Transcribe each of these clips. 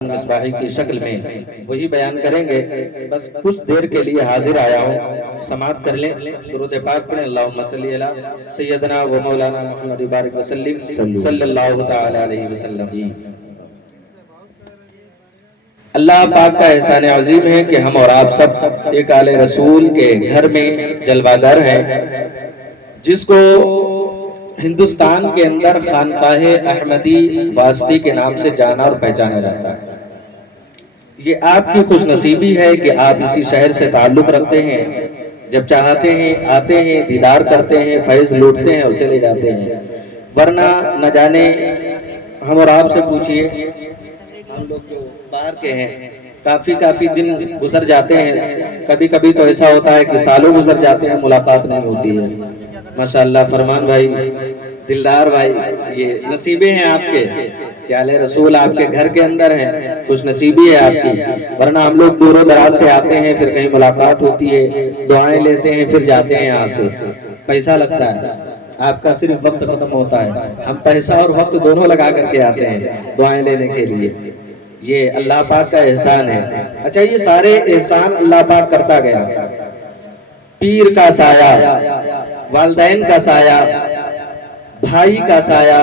مصباحی کی شکل میں وہی بیان کریں گے. بس کچھ دیر کے لیے حاضر آیا ہوں, سماعت کر لیں. درود پاک پڑھیں. اللہم صلی علی سیدنا و مولانا محمد بارک وسلم صلی اللہ تعالی علیہ وسلم. اللہ پاک کا احسان عظیم ہے کہ ہم اور آپ سب ایک آل رسول کے گھر میں جلوہ گر ہیں, جس کو ہندوستان کے اندر خانقاہ احمدی واسطی کے نام سے جانا اور پہچانا جاتا ہے. یہ آپ کی خوش نصیبی ہے کہ آپ اسی شہر سے تعلق رکھتے ہیں. جب چاہتے ہیں آتے ہیں, دیدار کرتے ہیں, فیض لوٹتے ہیں اور چلے جاتے ہیں. ورنہ نہ جانے ہم اور آپ سے پوچھئے, ہم لوگ جو باہر کے ہیں کافی دن گزر جاتے ہیں. کبھی کبھی تو ایسا ہوتا ہے کہ سالوں گزر جاتے ہیں, ملاقات نہیں ہوتی ہے. ماشاءاللہ فرمان بھائی, دلدار بھائی, یہ نصیبیں ہیں آپ کے کہ آل رسول آپ کے گھر کے اندر ہیں. خوش نصیبی ہے آپ کی. ورنہ ہم لوگ دور و دراز سے آتے ہیں, پھر کہیں ملاقات ہوتی ہے, دعائیں لیتے ہیں, پھر جاتے ہیں یہاں سے. پیسہ لگتا ہے, آپ کا صرف وقت ختم ہوتا ہے. ہم پیسہ اور وقت دونوں لگا کر کے آتے ہیں دعائیں لینے کے لیے. یہ اللہ پاک کا احسان ہے. اچھا, یہ سارے احسان اللہ پاک کرتا گیا. پیر کا سایہ, والدین کا سایہ, بھائی کا سایہ,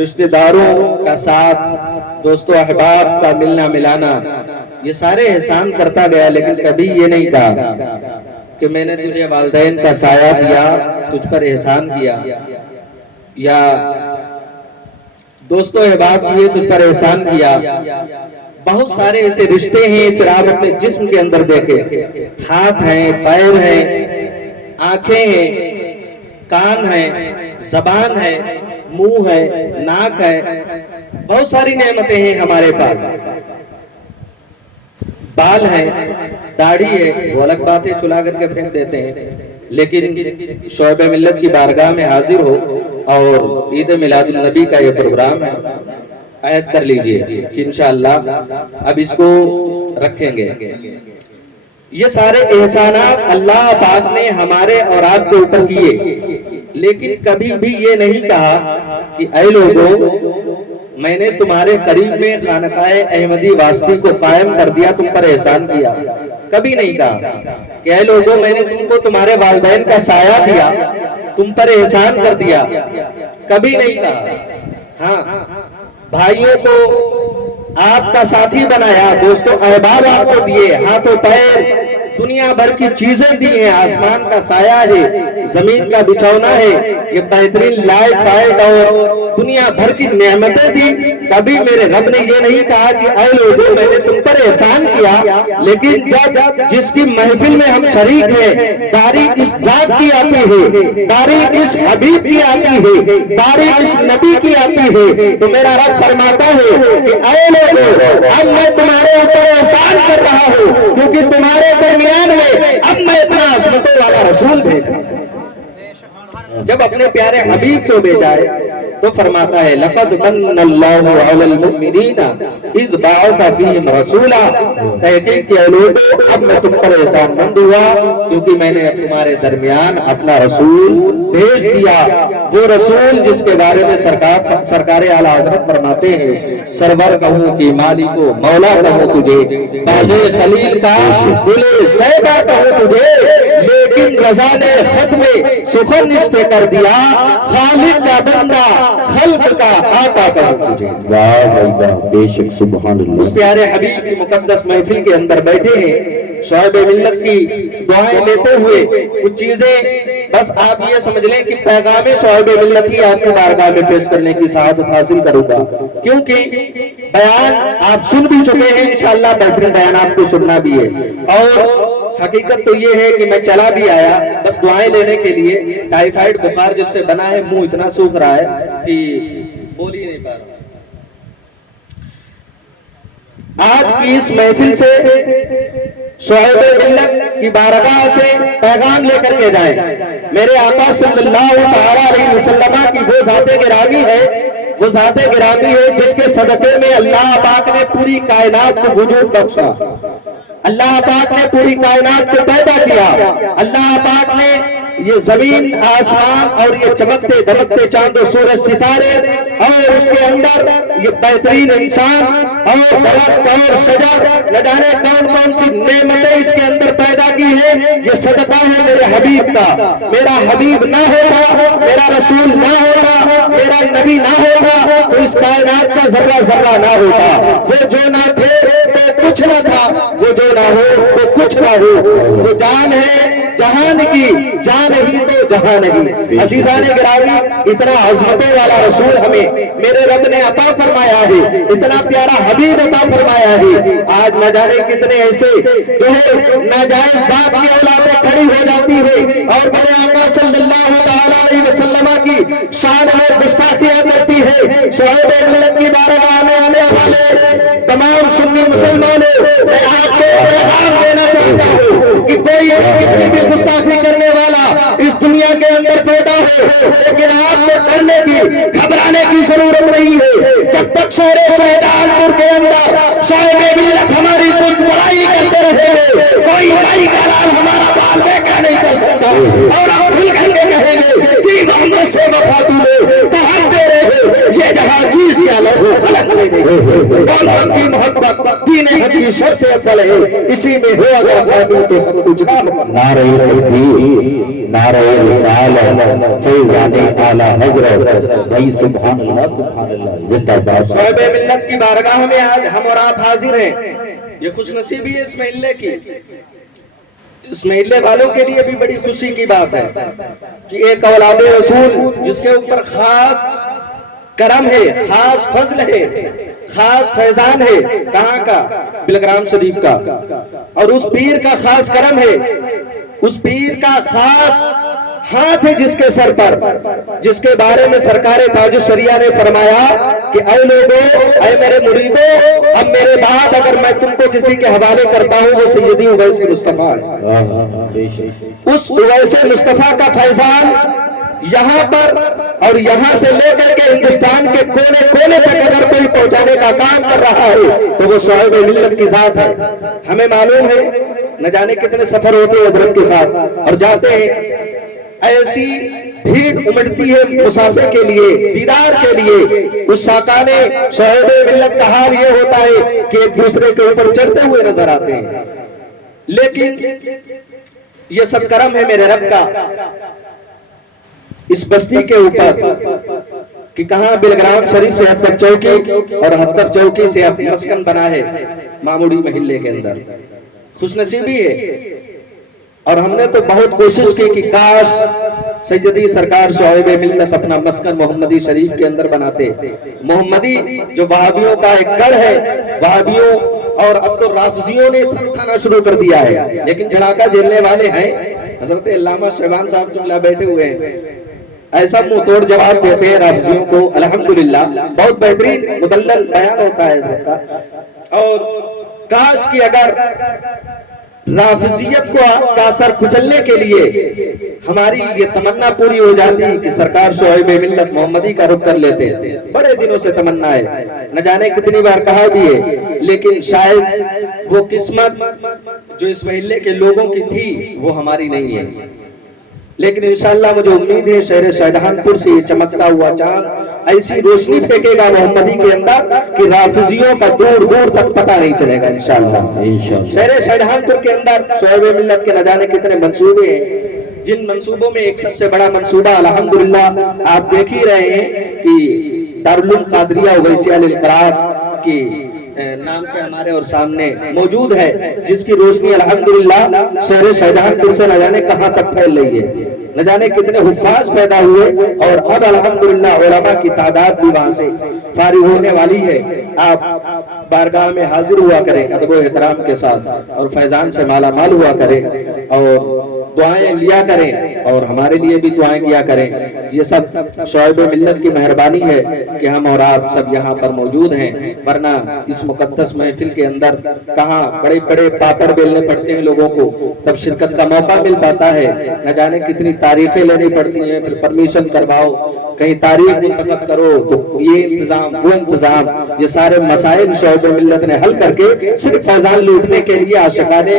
رشتہ داروں کا ساتھ, دوست و احباب کا ملنا ملانا, یہ سارے احسان کرتا گیا. لیکن کبھی یہ نہیں کہا کہ میں نے تجھے والدین کا سایہ دیا, تجھ پر احسان کیا, یا دوست و احباب دیے, تجھ پر احسان کیا. بہت سارے ایسے رشتے ہیں. پھر آپ اپنے جسم کے اندر دیکھیں, ہاتھ ہیں, پیر ہیں, آنکھیں ہیں, کان ہیں, زبان ہے, منہ ہے, ناک ہے, بہت ساری نعمتیں ہیں ہمارے پاس. بال ہیں, داڑھی ہے, وہ الگ بات ہے, چھلا کر کے پھینک دیتے ہیں. لیکن شعب ملت کی بارگاہ میں حاضر ہو اور عید میلاد النبی کا یہ پروگرام ہے, عہد کر لیجئے کہ انشاءاللہ اب اس کو رکھیں گے. یہ سارے احسانات اللہ پاک نے ہمارے اور آپ کے اوپر کیے. لیکن کبھی بھی یہ نہیں کہا کہ اے لوگوں, میں نے تمہارے قریب میں خانقاہ احمدی واسطی کو قائم کر دیا, تم پر احسان کیا. کبھی نہیں کہا کہ اے لوگوں, میں نے تم کو تمہارے والدین کا سایہ دیا, تم پر احسان کر دیا. کبھی نہیں کہا. ہاں, بھائیوں کو آپ کا ساتھی بنایا, دوستوں احباب آپ کو دیے, ہاتھوں پیر دنیا بھر کی چیزیں دی ہیں. آسمان کا سایہ ہے, زمین کا بچھونا ہے, یہ بہترین لائٹ فائٹ اور دنیا بھر کی نعمتیں دی. کبھی میرے رب نے یہ نہیں کہا کہ اے لوگوں, میں نے تم پر احسان کیا. لیکن جب جس کی محفل میں ہم شریک ہیں, باری اس ذات کی آتی ہے, باری اس حبیب کی آتی ہے, باری اس نبی کی آتی ہے, تو میرا رب فرماتا ہے کہ اے لوگوں, اب میں تمہارے اوپر احسان کر رہا ہوں, کیونکہ تمہارے درمیان میں اب میں اتنا عظمتوں والا رسول بھیجا. جب اپنے پیارے حبیب کو بھیجا ہے تو فرماتا ہے لقد من اللہ علی المؤمنین اذ بعث فیہم رسولا. تحقیق کہ لوگوں, اب میں تم پر احسان مند ہوا کیونکہ میں نے اب تمہارے درمیان اپنا رسول بھیج دیا. وہ رسول جس کے بارے میں سرکار اعلیٰ حضرت فرماتے ہیں, سرور کہوں کہ مالک و مولا کہوں تجھے, باغ خلیل کا گل زیبا کہوں تجھے, لیکن رضا نے خط میں سخن اس پہ کر دیا, خالق کا بندہ خلق کا آقا کہوں تجھے. واہ واہ, بے شک, سبحان اللہ. اس پیارے حبیب کی مقدس محفل کے اندر بیٹھے ہیں, شعب ملت کی دعائیں لیتے ہوئے کچھ چیزیں بس آپ یہ سمجھ لیں کہ پیغام شعب ملت ہی آپ کی بارگاہ میں پیش کرنے کی سعادت حاصل کروں گا. کیونکہ بیان آپ سن بھی چکے ہیں, انشاءاللہ بہترین بیان آپ کو سننا بھی ہے. اور حقیقت تو یہ ہے کہ میں چلا بھی آیا بس دعائیں لینے کے لیے. ٹائیفائڈ بخار جب سے بنا ہے, منہ اتنا سوکھ رہا ہے کہ بول ہی نہیں پا رہا. آج کی اس محفل سے شعب ملت کی بارگاہ سے پیغام لے کر کے جائیں. میرے آقا صلی اللہ علیہ وسلم کی وہ ذات گرامی ہے, وہ ذات گرامی ہے جس کے صدقے میں اللہ پاک نے پوری کائنات کو وجود بخشا, اللہ پاک نے پوری کائنات کو پیدا کیا, اللہ پاک نے یہ زمین آسمان اور یہ چمکتے دمکتے چاند و سورج ستارے اور اس کے اندر یہ بہترین انسان اور درخت اور شجر نہ جانے کون کون سی نعمتیں اس کے اندر پیدا کی ہیں، یہ صدقہ ہے میرے حبیب کا۔ میرا حبیب نہ ہوگا، میرا رسول نہ ہوگا، میرا نبی نہ ہوگا تو اس کائنات کا ذرہ ذرہ نہ ہوگا۔ وہ جو نہ تھے تو کچھ نہ تھا، وہ جو نہ ہو تو کچھ نہ ہو۔ وہ جان ہے جہان کی، جان ہی تو جہان ہی۔ عزیزان گرامی، اتنا عظمتوں والا رسول ہمیں میرے رب نے عطا فرمایا ہے، اتنا پیارا حبیب عطا فرمایا ہے۔ آج نہ جانے کتنے ایسے جو ہے ناجائز بات کی اولادیں کھڑی ہو جاتی ہے اور میرے آقا صلی اللہ تعالی علیہ وسلم کی شان میں گستاخیاں کرتی ہے۔ شعیب ملت کی بارگاہ میں آنے والے تمام سنی مسلمانوں، میں آپ کو پیغام دینا چاہتا ہوں کہ کوئی کتنی بھی گستاخی کرنے والا اس دنیا کے اندر پیدا ہو، لیکن آپ کو ڈرنے کی، گھبرانے کی ضرورت نہیں ہے۔ جب تک شہر شہجہان کے اندر شعیب ملت ہماری کچھ برائی کرتے رہے گے، کوئی بھائی دلال ہمارا بال بیکا نہیں کر سکتا۔ اور ہم کھل کر کے کہیں گے کہ محمد سے وفا تُلے تو ہم تیرے ہیں، یہ جہاں چیز کیا لہو قلم لے دے۔ محمد کی محبت دین حق کی شرط اول ہے، اسی میں ہو اگر خامی تو سب کچھ نہ ہو۔ نعرہ تکبیر، نعرہ رسالت، فیضان اعلی حضرت، بھائی سبحان اللہ سبحان اللہ، زندہ باد۔ شعیب ملت کی بارگاہ میں آج ہم اور آپ حاضر ہیں، یہ خوش نصیبی ہے اسماعیلیہ کی۔ اسماعیلیہ والوں کے لیے بھی بڑی خوشی کی بات ہے کہ ایک اولاد رسول جس کے اوپر خاص کرم ہے، خاص فضل ہے، خاص فیضان ہے، کہاں کا؟ بلگرام شریف کا، اور اس پیر کا خاص کرم ہے، اس پیر کا خاص ہاتھ ہے جس کے سر پر، جس کے بارے میں سرکار تاج الشریعہ نے فرمایا کہ اے لوگوں، اے میرے مریدوں، اب میرے بعد اگر میں تم کو کسی کے حوالے کرتا ہوں وہ سیدی اویس مصطفیٰ ہے۔ اس اویس مصطفیٰ کا فیضان یہاں پر اور یہاں سے لے کر کے ہندوستان کے کونے کونے تک اگر کوئی پہنچانے کا کام کر رہا ہے تو وہ شعیب ملت کی ذات ہے۔ ہمیں معلوم ہے نہ جانے کتنے سفر ہوتے ہیں حضرت کے ساتھ اور جاتے ہیں، ایسی بھیڑ امڑتی ہے مسافر کے لیے، دیدار کے لیے۔ اس شاکان شعیب ملت کا حال یہ ہوتا ہے کہ ایک دوسرے کے اوپر چڑھتے ہوئے نظر آتے ہیں، لیکن یہ سب کرم ہے میرے رب کا اس بستی کے اوپر کہ کہاں بلگرام شریف سے ہتف چوکی اور ہتف چوکی سے مسکن بنا ہے معمولی محلے کے اندر۔ خوش نصیبی ہے، اور ہم نے تو بہت کوشش کی کہ کاش سیدی سرکار شعیب ملت اپنا مسکن محمدی شریف کے اندر بناتے۔ محمدی جو وہابیوں کا ایک گڑھ ہے، وہابیوں اور اب تو رافضیوں نے سب کھانا شروع کر دیا ہے، لیکن جھڑاکا جھیلنے والے ہیں۔ حضرت علامہ شہبان صاحب جملہ بیٹھے ہوئے ہیں، ایسا منہ توڑ جواب دیتے ہیں رافضیوں کو۔ الحمدللہ بہت بہترین مدلل بیان ہوتا ہے حضرت کا، اور کاش کی اگر رافضیت کو کا اثر کچلنے کے لیے ہماری یہ تمنا پوری ہو جاتی کہ سرکار شعیب ملت محمدی کا رخ کر لیتے۔ بڑے دنوں سے تمنا ہے، نہ جانے کتنی بار کہا بھی ہے، لیکن شاید وہ قسمت جو اس محلے کے لوگوں کی تھی وہ ہماری نہیں ہے۔ لیکن انشاءاللہ مجھے امید ہے شہر شاہجہان پور سے یہ چمکتا ہوا چاند ایسی روشنی پھینکے گا محمدی کے اندر کہ رافضیوں کا دور دور تک پتہ نہیں چلے گا انشاءاللہ۔ شہر شاہجہان پور کے اندر شعیب ملت کے نہ جانے کتنے منصوبے ہیں، جن منصوبوں میں ایک سب سے بڑا منصوبہ الحمدللہ آپ دیکھ ہی رہے ہیں کہ دارالعلوم قادریہ اویسیہ للقرار کی نام سے ہمارے اور سامنے موجود ہے، جس کی روشنی الحمدللہ شہر شاہجہان پور سے نہ جانے کہاں تک پھیل رہی ہے، نہ جانے کتنے حفاظ پیدا ہوئے، اور اب الحمدللہ علماء کی تعداد بھی وہاں سے فارغ ہونے والی ہے۔ آپ بارگاہ میں حاضر ہوا کریں ادب و احترام کے ساتھ، اور فیضان سے مالا مال ہوا کریں، اور دعائیں لیا کریں، اور ہمارے لیے بھی دعائیں کیا کریں۔ یہ سب شعیب ملت کی مہربانی ہے کہ ہم اور آپ سب یہاں پر موجود ہیں، ورنہ اس مقدس محفل کے اندر کہاں بڑے بڑے پاپڑ بیلنے پڑتے ہیں لوگوں کو، تب شرکت کا موقع مل پاتا ہے۔ نہ جانے کتنی تاریخیں لینی پڑتی ہیں، پھر پرمیشن کرواؤ، کہیں تاریخ منتخب کرو، تو یہ انتظام وہ انتظام، یہ سارے مسائل شعیب ملت نے حل کر کے صرف فیضان لوٹنے کے لیے عاشقانے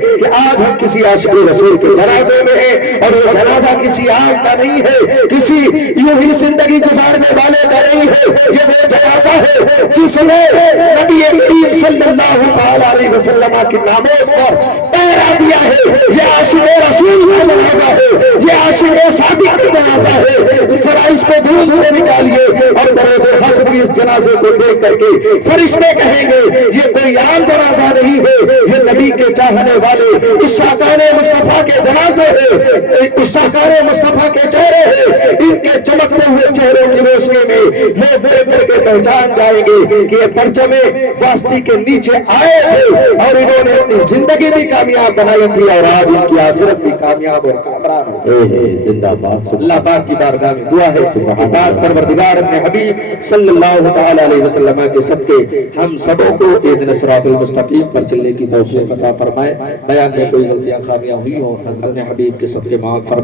کہ آج ہم کسی عاشق رسول کے جنازے میں ہیں، اور یہ جنازہ کسی عام کا نہیں ہے، کسی یوں ہی زندگی گزارنے والے کا نہیں ہے، یہ وہ جنازہ ہے جس نے نبی کریم صلی اللہ علیہ وسلم کی ناموز پر پہرا دیا ہے۔ یہ عاشق رسول کا جنازہ ہے، یہ عاشق صادق کا جنازہ ہے۔ ذرا اس کو دھوم سے نکالیے اور بروز حشر بھی اس جنازے کو دیکھ کر کے فرشتے کہیں گے یہ کوئی عام جنازہ نہیں ہے، یہ نبی کے چاہنے والے عشاقان مصطفیٰ کے جنازے ہیں، عشاقان مصطفیٰ کے چہرے ہیں۔ ان کے چمکتے ہوئے چہروں کی روشنی میں لوگ دیکھ کر کے پہچان جائیں گے کہ یہ پرچم واسطی کے نیچے آئے تھے اور انہوں نے اپنی زندگی بھی کامیاب بنائی تھی اور آج ان کی آخرت بھی کامیاب اور کامران ہو۔ زندہ باد اللہ پاک کی بارگاہ میں دعا ہے کہ پاک پروردگار اپنے حبیب صلی اللہ تعالی علیہ وسلم کے صدقے ہم سبوں کو اہدنا الصراط المستقیم پر چلنے کی توفیق عطا فرمائے۔ بیان میں کوئی غلطیاں خامیاں ہوئی ہوں حضرت حبیب کے صدقے معاف فرمائے۔